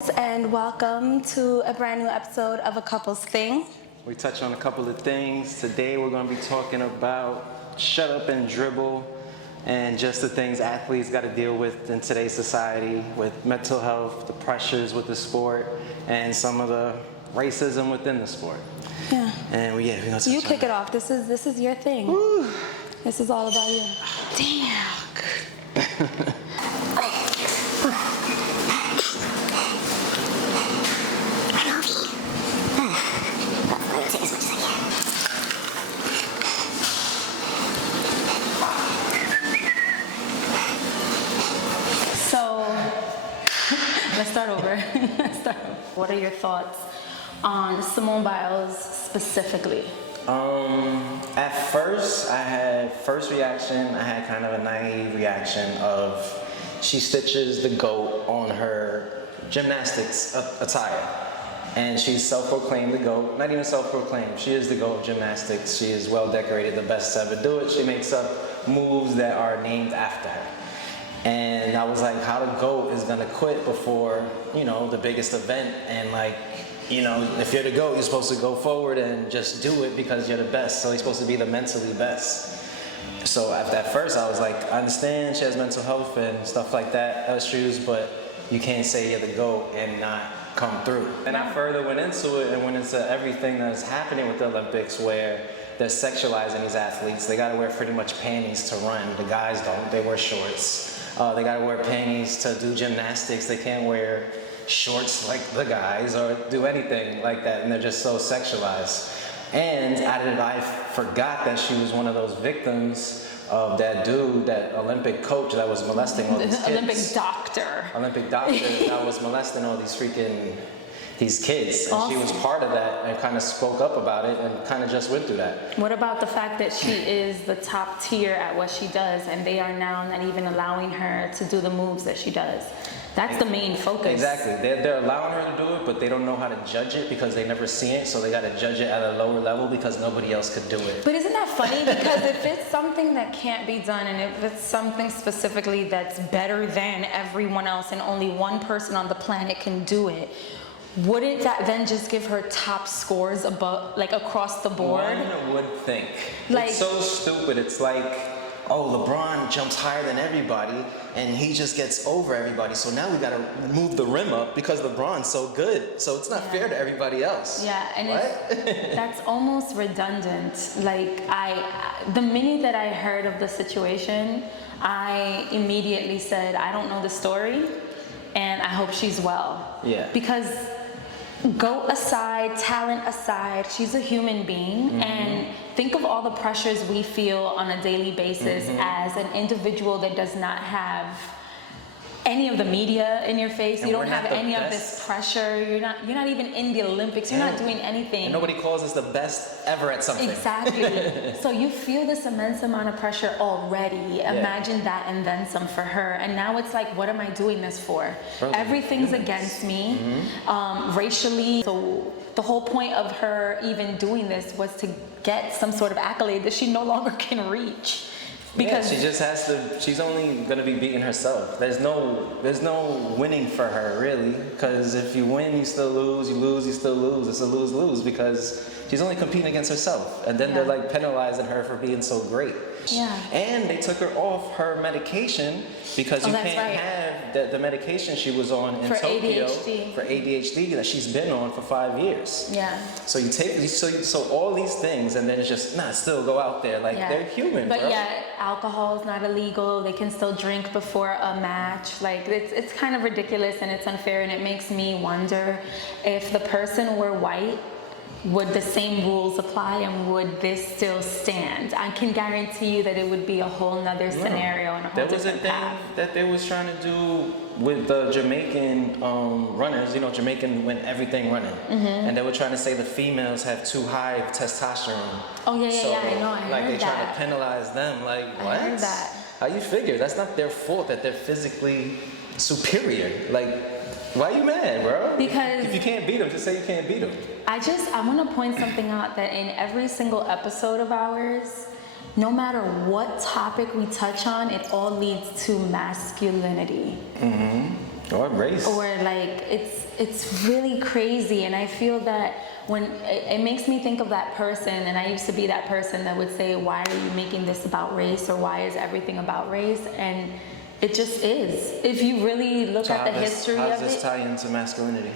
And welcome to a brand new episode of A Couple's Thing. We touch on a couple of things. Today we're going to be talking about shut up and dribble and just the things athletes got to deal with in today's society with mental health, the pressures with the sport, and some of the racism within the sport. Yeah. And we're going to touch You on kick that. it off. This is your thing. Woo. This is all about you. Damn. Let's start over. What are your thoughts on Simone Biles specifically? At first, I had kind of a naive reaction of she stitches the GOAT on her gymnastics attire. And she's self-proclaimed the GOAT, not even self-proclaimed, she is the GOAT of gymnastics. She is well decorated, the best to ever do it. She makes up moves that are named after her. And I was like, how the GOAT is gonna quit before, the biggest event, and if you're the GOAT, you're supposed to go forward and just do it because you're the best. So you're supposed to be the mentally best. So at first I was like, I understand she has mental health and stuff like that, issues, but you can't say you're the GOAT and not come through. And I further went into it and went into everything that's happening with the Olympics where they're sexualizing these athletes. They gotta wear pretty much panties to run. The guys don't, they wear shorts. They gotta wear panties to do gymnastics. They can't wear shorts like the guys or do anything like that, and they're just so sexualized. And I forgot that she was one of those victims of that dude, that Olympic coach that was molesting all these kids. Olympic doctor that was molesting all these kids. And she was part of that and kind of spoke up about it and kind of just went through that. What about the fact that she is the top tier at what she does and they are now not even allowing her to do the moves that she does? That's the main focus. Exactly. They're allowing her to do it, but they don't know how to judge it because they never see it, so they got to judge it at a lower level because nobody else could do it. But isn't that funny? Because if it's something that can't be done and if it's something specifically that's better than everyone else and only one person on the planet can do it, wouldn't that then just give her top scores above, across the board? One would think. It's so stupid. It's like, oh, LeBron jumps higher than everybody and he just gets over everybody. So now we gotta move the rim up because LeBron's so good. So it's not fair to everybody else. Yeah, and that's almost redundant. The minute that I heard of the situation, I immediately said, I don't know the story and I hope she's well. Yeah. Because GOAT aside, talent aside, she's a human being, and think of all the pressures we feel on a daily basis as an individual that does not have any of the media in your face. And you don't have any of this pressure. You're not even in the Olympics. You're not doing anything. And nobody calls us the best ever at something. Exactly. So you feel this immense amount of pressure already. Imagine that and then some for her. And now it's like, what am I doing this for? Everything's against me, racially. So the whole point of her even doing this was to get some sort of accolade that she no longer can reach. Because she just has to, she's only going to be beating herself. There's no winning for her, really. Because if you win, you still lose. You lose, you still lose. It's a lose-lose because she's only competing against herself. And then they're penalizing her for being so great. Yeah. And they took her off her medication because you can't have the medication she was on in Tokyo for ADHD that she's been on for 5 years. Yeah. So you take so all these things and then it's just still go out there they're human. But bro. Alcohol is not illegal. They can still drink before a match. It's kind of ridiculous and it's unfair, and it makes me wonder if the person were white, would the same rules apply and would this still stand? I can guarantee you that it would be a whole nother scenario and a whole different path. That they was trying to do with the Jamaican runners. Jamaican win everything running. And they were trying to say the females have too high testosterone. Oh yeah, I know. I heard that. They're trying to penalize them. What? I heard that. How you figure? That's not their fault that they're physically superior. Why are you mad, bro? Because if you can't beat them, just say you can't beat them. I want to point something out that in every single episode of ours, no matter what topic we touch on, it all leads to masculinity. Or race. Or like it's really crazy, and I feel that when it makes me think of that person, and I used to be that person that would say, why are you making this about race, or why is everything about race? And it just is. If you really look at the history of it. How does this tie into masculinity?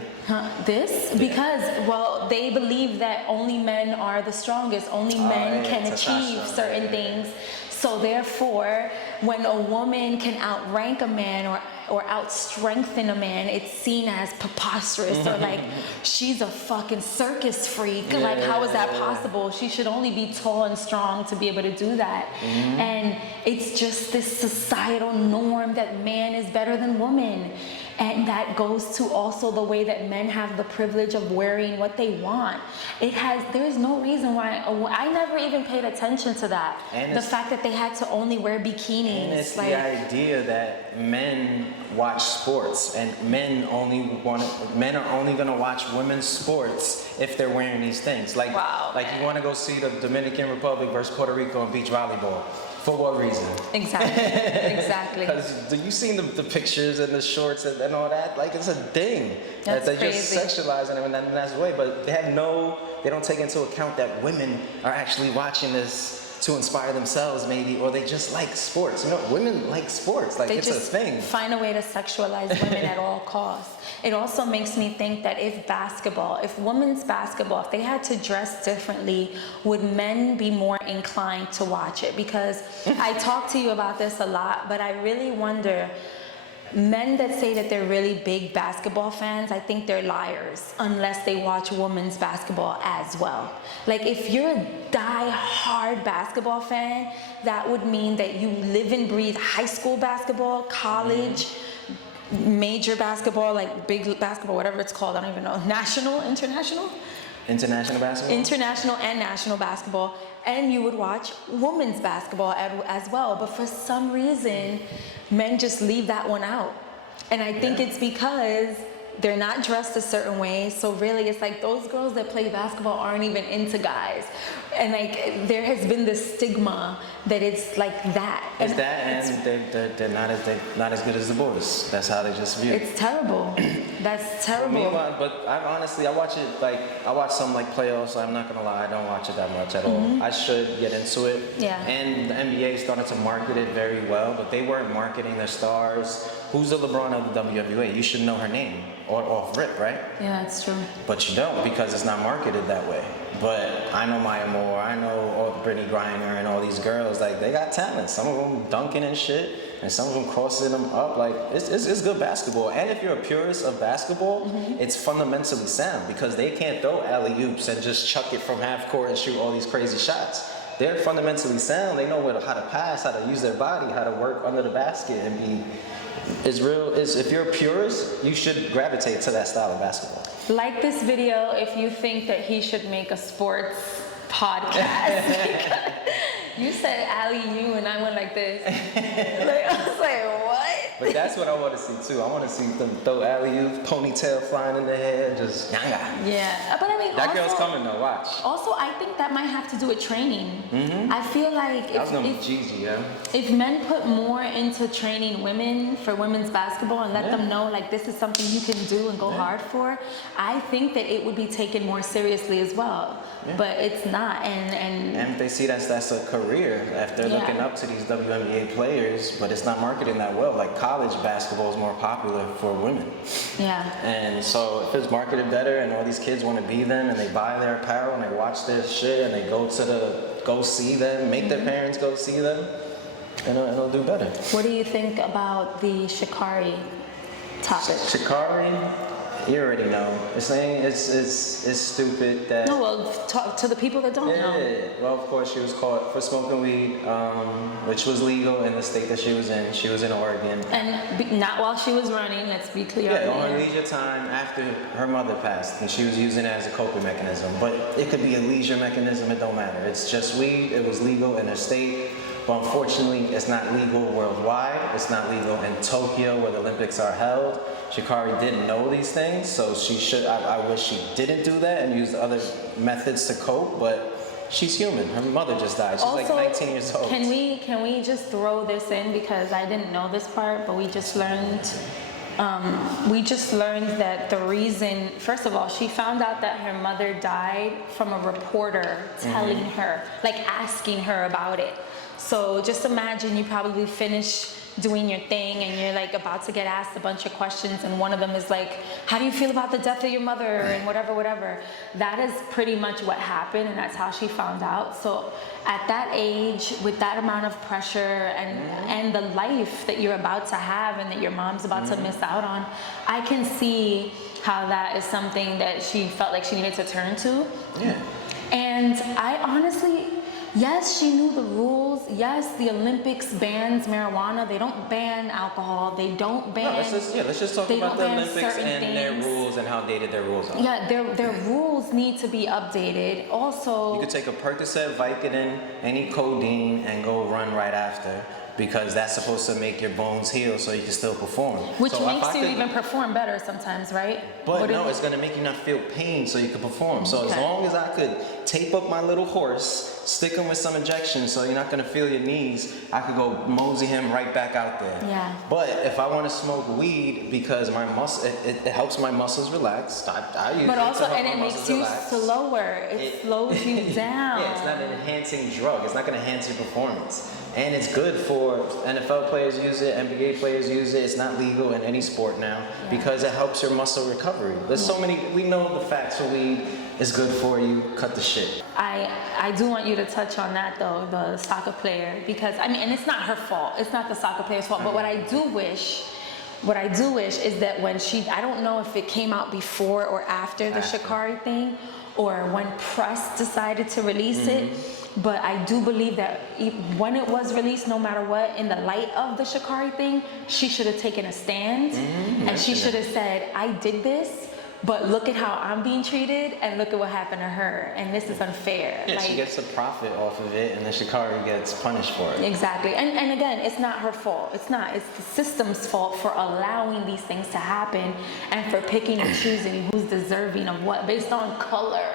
This? Because, well, they believe that only men are the strongest, only men can achieve certain things. So therefore, when a woman can outrank a man or outstrengthen a man, it's seen as preposterous, or like she's a fucking circus freak. Like, how is that possible? She should only be tall and strong to be able to do that. And it's just this societal norm that man is better than woman. And that goes to also the way that men have the privilege of wearing what they want. There's no reason why, I never even paid attention to that. And the fact that they had to only wear bikinis. And it's like, the idea that men watch sports, and men are only gonna watch women's sports if they're wearing these things. Like, like you wanna go see the Dominican Republic versus Puerto Rico in beach volleyball. For what reason? Exactly. Because do you seen the pictures and the shorts and all that? Like, it's a thing. That's they're crazy. Just sexualizing them in that way. But they don't take into account that women are actually watching this to inspire themselves, maybe, or they just like sports. You know, women like sports. Like, it's a thing. They just find a way to sexualize women at all costs. It also makes me think that if women's basketball, if they had to dress differently, would men be more inclined to watch it? Because I talk to you about this a lot, but I really wonder, men that say that they're really big basketball fans, I think they're liars unless they watch women's basketball as well. Like, if you're a die-hard basketball fan, that would mean that you live and breathe high school basketball, college, major basketball, like big basketball, whatever it's called, I don't even know. International basketball? International and national basketball. And you would watch women's basketball as well. But for some reason, men just leave that one out. And I think it's because they're not dressed a certain way. So really, it's like those girls that play basketball aren't even into guys. And like, there has been this stigma that it's like that. It's that, and they're not as good as the boys. That's how they just view it. It's terrible. That's terrible. But I watch it, like, I watch some like playoffs. I'm not gonna lie, I don't watch it that much at all. I should get into it. Yeah. And the NBA started to market it very well, but they weren't marketing their stars. Who's the LeBron of the WWA? You should know her name off rip, right? Yeah, that's true. But you don't, because it's not marketed that way. But I know Maya Moore, I know all Brittany Griner and all these girls, like, they got talent. Some of them dunking and shit, and some of them crossing them up. Like, it's good basketball. And if you're a purist of basketball, it's fundamentally sound, because they can't throw alley-oops and just chuck it from half court and shoot all these crazy shots. They're fundamentally sound. They know how to pass, how to use their body, how to work under the basket and be. If you're a purist, you should gravitate to that style of basketball. Like this video if you think that he should make a sports podcast. You said alley-oop and I went like this. I was like, what? But that's what I want to see too. I want to see them throw alley-oop, ponytail flying in their hair, just yanga. Yeah, but I mean, that girl's coming though. Watch. Also, I think that might have to do with training. I feel like if men put more into training women for women's basketball and let them know, like, this is something you can do and go hard for, I think that it would be taken more seriously as well. Yeah. But it's not, and they see that's a career if they're looking up to these WNBA players, but it's not marketed that well. Like, college basketball is more popular for women. Yeah. And so if it's marketed better and all these kids want to be them and they buy their apparel and they watch their shit and they go see them, make their parents go see them, and it'll do better. What do you think about the Sha'Carri topic? Sha'Carri? You already know. It's stupid that. No, well, talk to the people that don't know. Yeah. Well, of course, she was caught for smoking weed, which was legal in the state that she was in. She was in Oregon. And not while she was running. Let's be clear. Yeah, on her leisure time after her mother passed, and she was using it as a coping mechanism. But it could be a leisure mechanism. It don't matter. It's just weed. It was legal in her state. But unfortunately, it's not legal worldwide. It's not legal in Tokyo, where the Olympics are held. Sha'Carri didn't know these things, so she should. I wish she didn't do that and use other methods to cope. But she's human. Her mother just died. She's also, like 19 years old. Can we just throw this in, because I didn't know this part, but we just learned We just learned that the reason, first of all, she found out that her mother died from a reporter telling her, like asking her about it. So just imagine you probably finish doing your thing and you're like about to get asked a bunch of questions, and one of them is like, how do you feel about the death of your mother, and whatever. That is pretty much what happened, and that's how she found out. So at that age, with that amount of pressure and the life that you're about to have and that your mom's about to miss out on, I can see how that is something that she felt like she needed to turn to. Yeah. And I honestly, yes, she knew the rules. Yes, the Olympics bans marijuana. They don't ban alcohol. They don't ban. No, let's just talk about the Olympics and their rules and how dated their rules are. Yeah, their rules need to be updated. Also, you could take a Percocet, Vicodin, any codeine, and go run right after, because that's supposed to make your bones heal so you can still perform. Which makes you even perform better sometimes, right? But no, it's gonna make you not feel pain so you can perform. So as long as I could tape up my little horse, stick him with some injections so you're not gonna feel your knees, I could go mosey him right back out there. Yeah. But if I wanna smoke weed because my it helps my muscles relax, I use it. But also, to help and my it makes muscles you relax. slower. It slows you down. Yeah, it's not an enhancing drug. It's not gonna enhance your performance. And it's good for NFL players use it, NBA players use it. It's not legal in any sport now because it helps your muscle recovery. There's so many, we know the facts for weed is good for you. Cut the shit. I do want you to touch on that though, the soccer player, because I mean, and it's not her fault. It's not the soccer player's fault. But what I do wish is that when I don't know if it came out before or after the Sha'Carri thing, or when press decided to release it. But I do believe that when it was released, no matter what, in the light of the Sha'Carri thing, she should have taken a stand and she should have said, I did this, but look at how I'm being treated and look at what happened to her, and this is unfair. Yeah, she gets a profit off of it and then Sha'Carri gets punished for it. Exactly. And again, it's not her fault. It's not. It's the system's fault for allowing these things to happen and for picking and choosing who's deserving of what based on color.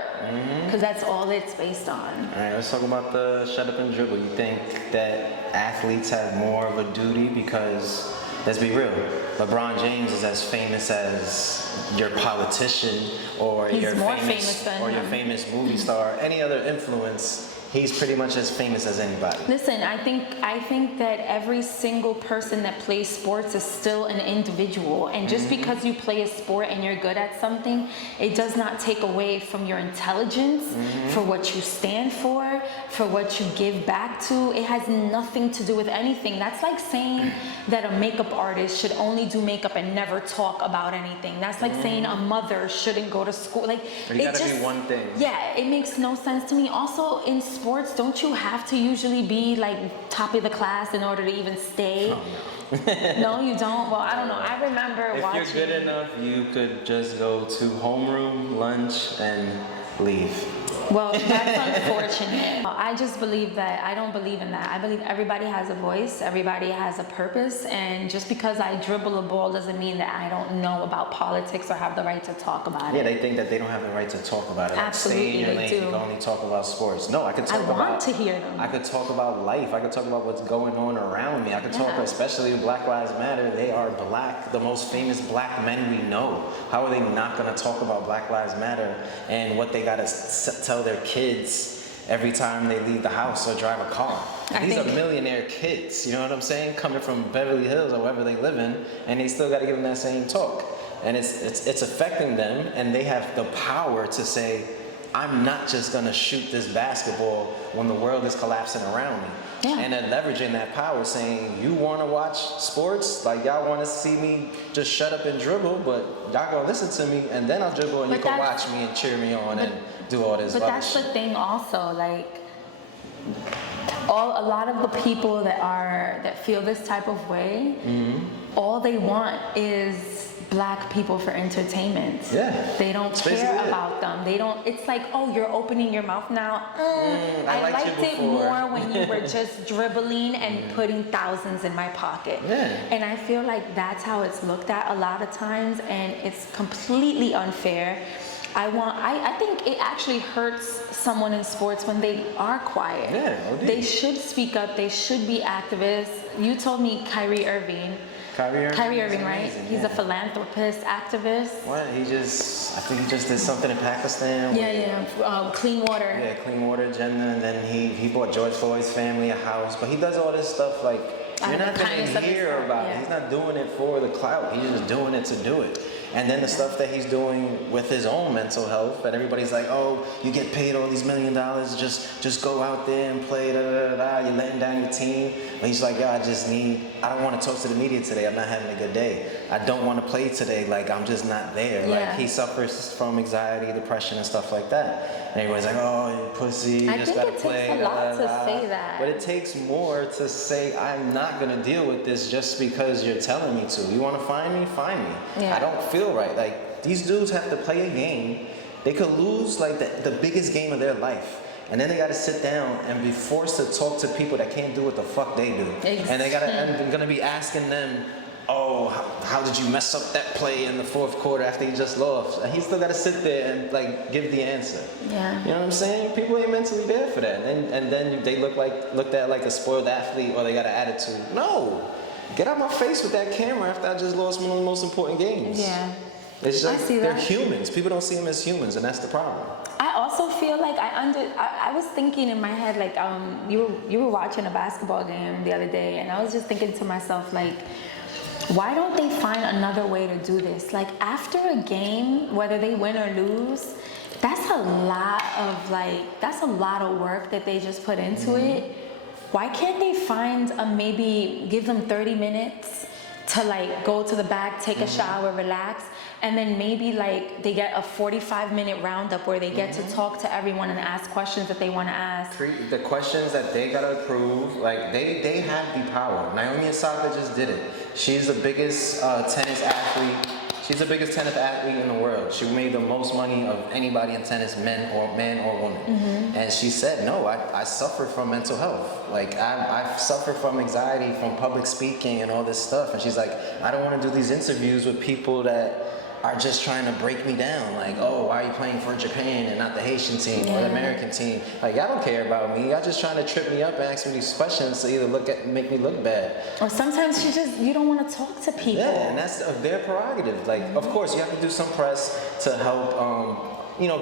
Because that's all it's based on. All right, let's talk about the shut up and dribble. You think that athletes have more of a duty because, let's be real, LeBron James is as famous as your politician or your famous movie star, any other influence. He's pretty much as famous as anybody. Listen, I think that every single person that plays sports is still an individual, and just because you play a sport and you're good at something, it does not take away from your intelligence, for what you stand for what you give back to. It has nothing to do with anything. That's like saying that a makeup artist should only do makeup and never talk about anything. That's like saying a mother shouldn't go to school. Like, you gotta be one thing. Yeah, it makes no sense to me. Also, in sports, don't you have to usually be like top of the class in order to even stay? Oh, no. No, you don't? Well, I don't know. I remember watching. If you're good enough, you could just go to homeroom, lunch, and leave. Well, that's unfortunate. I just believe that I don't believe in that. I believe everybody has a voice, everybody has a purpose, and just because I dribble a ball doesn't mean that I don't know about politics or have the right to talk about it. Yeah, they think that they don't have the right to talk about it. Absolutely, like, they do. You can only talk about sports. No, I could talk about. I want to hear them. I could talk about life. I could talk about what's going on around me. I could talk, especially Black Lives Matter. They are black, the most famous black men we know. How are they not going to talk about Black Lives Matter and what they got to tell their kids every time they leave the house or drive a car? These are millionaire kids, you know what I'm saying? Coming from Beverly Hills or wherever they live in, and they still got to give them that same talk. And it's affecting them, and they have the power to say, I'm not just gonna shoot this basketball when the world is collapsing around me. Yeah. And they're leveraging that power, saying, you wanna watch sports? Like, y'all wanna see me just shut up and dribble, but y'all gonna listen to me, and then I'll dribble, and you can watch me and cheer me on and do all this. But that's the thing also, like, a lot of the people that feel this type of way, all they want is black people for entertainment. Yeah. They don't care about them. They don't, it's like, oh, you're opening your mouth now. I liked it more when you were just dribbling and putting thousands in my pocket. Yeah. And I feel like that's how it's looked at a lot of times, and it's completely unfair. I think it actually hurts someone in sports when they are quiet. Yeah, they should speak up. They should be activists. You told me Kyrie Irving. Kyrie Irving, right? amazing, He's yeah. a philanthropist, activist. What? I think he just did something in Pakistan. Clean water. Yeah, clean water agenda, and then he bought George Floyd's family a house. But he does all this stuff like you're not gonna hear about it. He's not doing it for the clout. He's just doing it to do it. And then the stuff that he's doing with his own mental health, that everybody's like, oh, you get paid all these $1 million, just go out there and play, you're letting down your team. But he's like, yo, I don't want to talk to the media today. I'm not having a good day. I don't want to play today. Like, I'm just not there. Yeah. Like, he suffers from anxiety, depression, and stuff like that. And everybody's like, oh, you pussy, you just gotta play. I think it takes a lot to say that. But it takes more to say, I'm not gonna deal with this just because you're telling me to. You wanna find me? Find me. Yeah. I don't feel right. Like, these dudes have to play a game. They could lose like the biggest game of their life. And then they gotta sit down and be forced to talk to people that can't do what the fuck they do. And I'm gonna be asking them, oh, how did you mess up that play in the fourth quarter after you just lost? And he's still got to sit there and like give the answer. Yeah. You know what I'm saying? People ain't mentally there for that. And then they looked at like a spoiled athlete or they got an attitude. No, get out my face with that camera after I just lost one of the most important games. Yeah. It's like I see they're that. humans. People don't see them as humans, and that's the problem. I also feel like I was thinking in my head like you were watching a basketball game the other day, and I was just thinking to myself like, why don't they find another way to do this? Like after a game, whether they win or lose, that's a lot of work that they just put into it. Why can't they find maybe give them 30 minutes to like go to the back, take a shower, relax, and then maybe like they get a 45-minute roundup where they get to talk to everyone and ask questions that they want to ask. The questions that they gotta approve, like they have the power. Naomi Osaka just did it. She's the biggest tennis athlete. She's the biggest tennis athlete in the world. She made the most money of anybody in tennis, man or woman. And she said, no, I suffer from mental health. Like I suffer from anxiety, from public speaking and all this stuff. And she's like, I don't want to do these interviews with people that are just trying to break me down. Like, oh, why are you playing for Japan and not the Haitian team or the American team? Like, y'all don't care about me. Y'all just trying to trip me up and ask me these questions to either make me look bad. Or sometimes you don't want to talk to people. Yeah, and that's their prerogative. Like, of course, you have to do some press to help,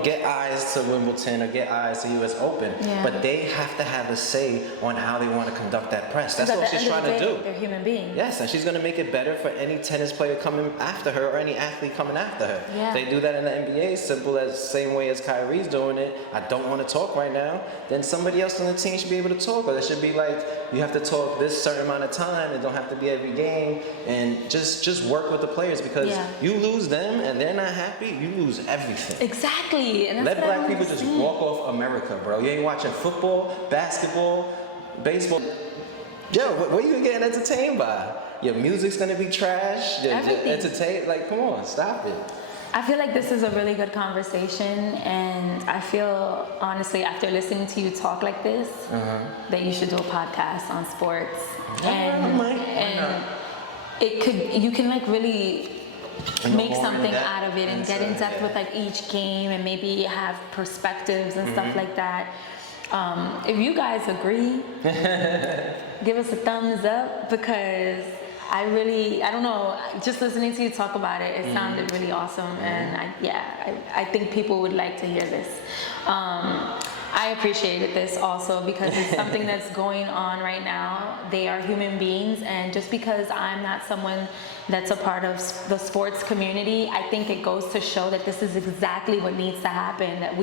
get eyes to Wimbledon or get eyes to US Open. Yeah. But they have to have a say on how they want to conduct that press. That's what she's trying to do. They're human beings. Yes, and she's going to make it better for any tennis player coming after her or any athlete coming after her. Yeah. They do that in the NBA, simple as same way as Kyrie's doing it. I don't want to talk right now. Then somebody else on the team should be able to talk. Or it should be like, you have to talk this certain amount of time. It don't have to be every game. And just work with the players, because you lose them and they're not happy, you lose everything. Exactly. And that's Let black people just walk off America, bro. You ain't watching football, basketball, baseball. Yo, what are you getting entertained by? Your music's gonna be trash. Your like, come on, stop it. I feel like this is a really good conversation, and I feel honestly after listening to you talk like this that you should do a podcast on sports. You can like really make something out of it and get in depth with like each game and maybe have perspectives and stuff like that. If you guys agree, give us a thumbs up, because I don't know, just listening to you talk about it, it sounded really awesome, and I think people would like to hear this. I appreciated this also because it's something that's going on right now. They are human beings, and just because I'm not someone that's a part of the sports community, I think it goes to show that this is exactly what needs to happen. That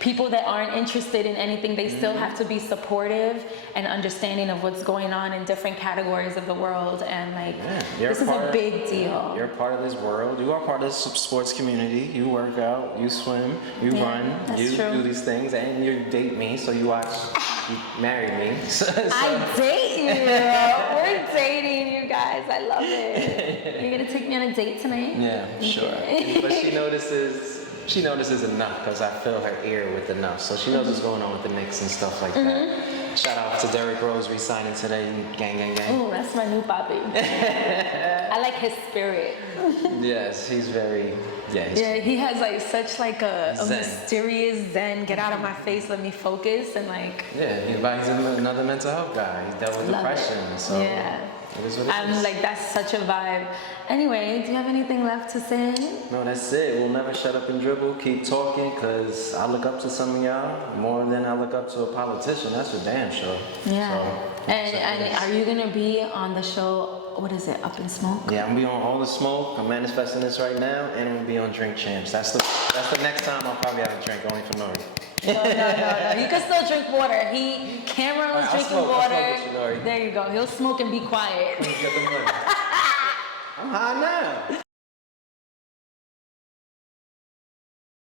people that aren't interested in anything, they still have to be supportive and understanding of what's going on in different categories of the world. And like, this is a big deal. You're part of this world. You are part of the sports community. You work out, you swim, you run, you do these things, and you date me, so you married me. I date you. We're dating, you guys. I love it. You're gonna take me on a date tonight? Yeah, sure. But she notices enough, because I fill her ear with enough, so she knows what's going on with the Knicks and stuff like that. Shout out to Derrick Rose resigning today. Gang, gang, gang. Oh, that's my new puppy. I like his spirit. Yes, he's very. He has like such like a mysterious zen. Get out of my face, let me focus, and like. Yeah, he's another mental health guy. He's dealt with depression, so. It is what it I'm is. like, that's such a vibe. Anyway, do you have anything left to say? No, that's it. We'll never shut up and dribble. Keep talking, because I look up to some of y'all more than I look up to a politician. That's for damn sure. Yeah. So, And are you gonna be on the show, what is it, Up in Smoke? yeah, I'm gonna be on All the Smoke. I'm manifesting this right now, and I'm gonna be on Drink Champs. That's the next time I'll probably have a drink, only for Nori. No. You can still drink water. Cameron was drinking water. I'll smoke with you, Nori. There you go. He'll smoke and be quiet. Get the money. I'm high now.